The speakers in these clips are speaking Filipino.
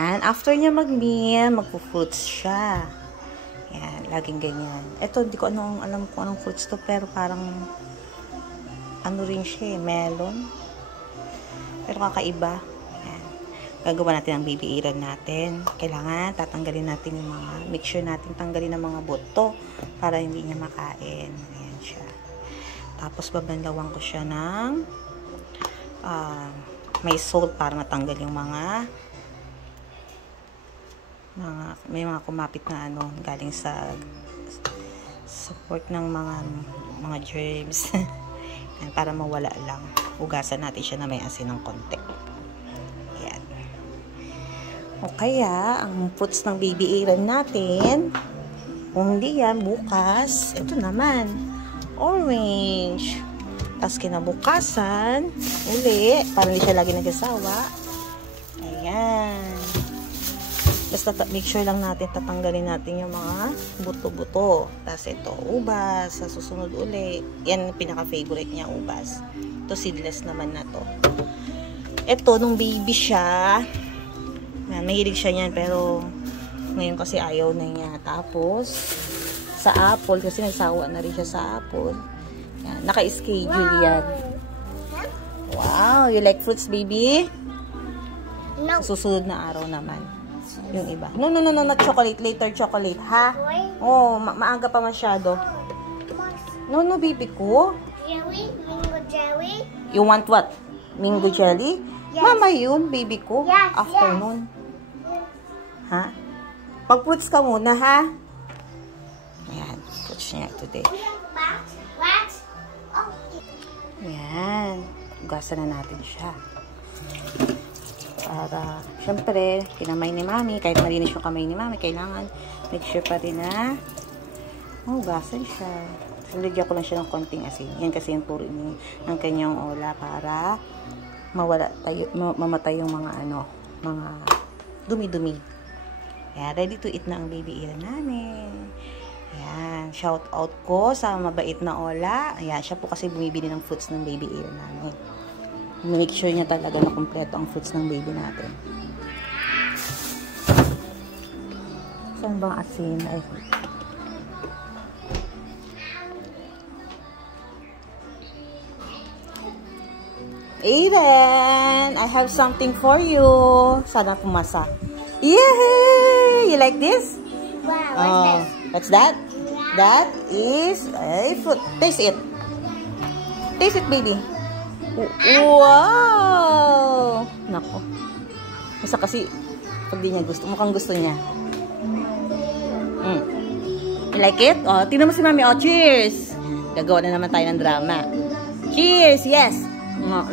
And after niya mag-meal, magpo-fruits siya. Yan, laging ganyan. Ito, hindi ko alam kung anong fruits to, pero parang ano rin siya, melon. Pero kakaiba. Yan. Gagawa natin ang bibiiran natin. Kailangan tatanggalin natin yung mga, make sure natin tanggalin ang mga buto para hindi niya makain. Ayan siya. Tapos babanlawan ko siya ng may salt para matanggal yung may mga kumapit na galing sa support ng mga germs. Yan, para mawala lang. Hugasan natin siya na may asin ng konti. Yan. O kaya, ang fruits ng bibiiran natin, kung hindi yan, bukas, ito naman, orange. Tapos kinabukasan, uli, para hindi siya lagi nagsasawa. Ayan. Basta make sure lang natin, tatanggalin natin yung mga buto-buto. Tapos ito, ubas, sa susunod uli. Yan, pinaka-favorite niya, ubas. Ito, seedless naman na to. Ito, nung baby siya, mahilig siya niyan, pero ngayon kasi ayaw na niya. Tapos, sa apple, kasi nagsawa na rin siya sa apple. Yan, naka-schedule yan. Wow, you like fruits, baby? No. Susunod na araw naman. Yung iba. No, not chocolate. Later chocolate, ha? Oh, maaga pa masyado. No, baby ko. Jelly? Mango jelly? You want what? Mango jelly? Yes. Mama yun, baby ko. Yes, afternoon. Yes. Ha? Pag-fruits ka muna, ha? Ayan, fruits niya today. What? Ayan. Ugasan na natin siya. Para, syempre, kinamay ni mami, kahit malinis yung kamay ni mami, kailangan make sure pa rin na hugasan siya. Nilagyan ko lang siya ng konting asin. Yan kasi yung turo ng kanyang ola para mamatay yung mga mga dumi-dumi. Yan, ready to eat na ang baby-iran namin. Yan, shout out ko sa mabait na ola. Ayan, siya po kasi bumibili ng fruits ng baby-iran namin. Make sure niya talaga na kumpleto ang fruits ng baby natin. Saan bang asin? Ay. Aiden, I have something for you. Sana pumasa. Yay! You like this? Wow, what's that? That is a fruit. Taste it. Taste it, baby. Wow! Nako. Masa kasi, pag di niya gusto, mukhang gusto niya. You like it? Oh, tingnan mo si mami. Oh, cheers! Gagawa na naman tayo ng drama. Cheers! Yes!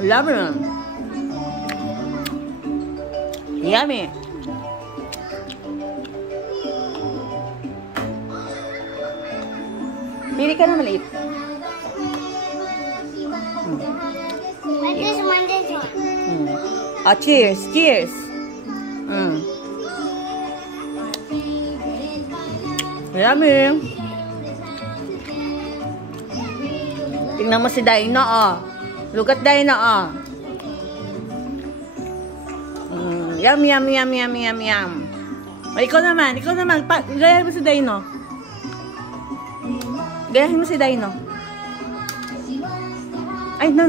Love it. Yummy! Pili ka na maliit. This one. Oh, cheers! Cheers! Yummy! Tingnan mo si Dino, oh. Look at Dino, oh. Yum. Oh, ikaw naman. Gayahin mo si Dino. Gayahin mo si Dino. Ay, no.